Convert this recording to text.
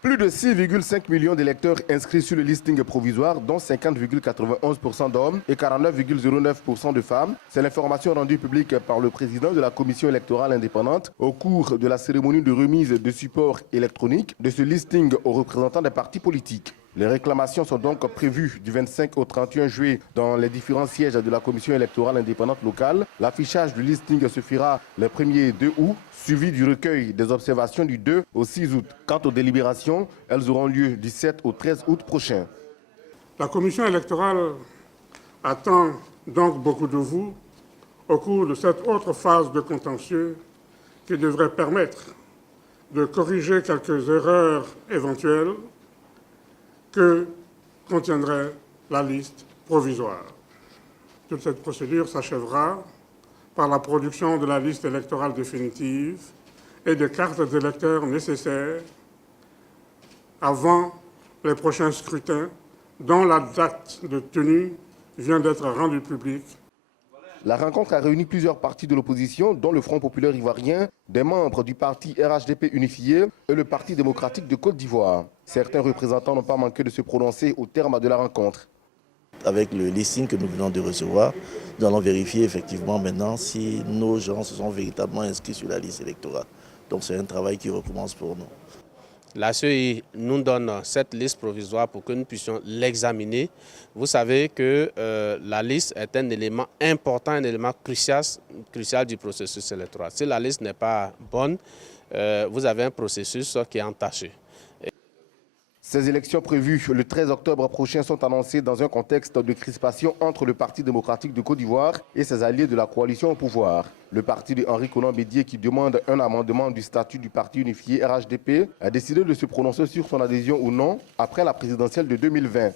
Plus de 6,5 millions d'électeurs inscrits sur le listing provisoire, dont 50,91% d'hommes et 49,09% de femmes. C'est l'information rendue publique par le président de la commission électorale indépendante au cours de la cérémonie de remise de supports électroniques de ce listing aux représentants des partis politiques. Les réclamations sont donc prévues du 25 au 31 juillet dans les différents sièges de la commission électorale indépendante locale. L'affichage du listing se fera les 1er et 2 août, suivi du recueil des observations du 2 au 6 août. Quant aux délibérations, elles auront lieu du 7 au 13 août prochain. La commission électorale attend donc beaucoup de vous au cours de cette autre phase de contentieux qui devrait permettre de corriger quelques erreurs éventuelles que contiendrait la liste provisoire. Toute cette procédure s'achèvera par la production de la liste électorale définitive et des cartes d'électeurs nécessaires avant les prochains scrutins dont la date de tenue vient d'être rendue publique. La rencontre a réuni plusieurs partis de l'opposition, dont le Front populaire ivoirien, des membres du parti RHDP unifié et le Parti démocratique de Côte d'Ivoire. Certains représentants n'ont pas manqué de se prononcer au terme de la rencontre. Avec le listing que nous venons de recevoir, nous allons vérifier effectivement maintenant si nos gens se sont véritablement inscrits sur la liste électorale. Donc c'est un travail qui recommence pour nous. La CEI nous donne cette liste provisoire pour que nous puissions l'examiner. Vous savez que la liste est un élément important, un élément crucial du processus électoral. Si la liste n'est pas bonne, vous avez un processus qui est entaché. Ces élections prévues le 13 octobre prochain sont annoncées dans un contexte de crispation entre le Parti démocratique de Côte d'Ivoire et ses alliés de la coalition au pouvoir. Le parti de Henri Konan Bédié, qui demande un amendement du statut du parti unifié RHDP, a décidé de se prononcer sur son adhésion ou non après la présidentielle de 2020.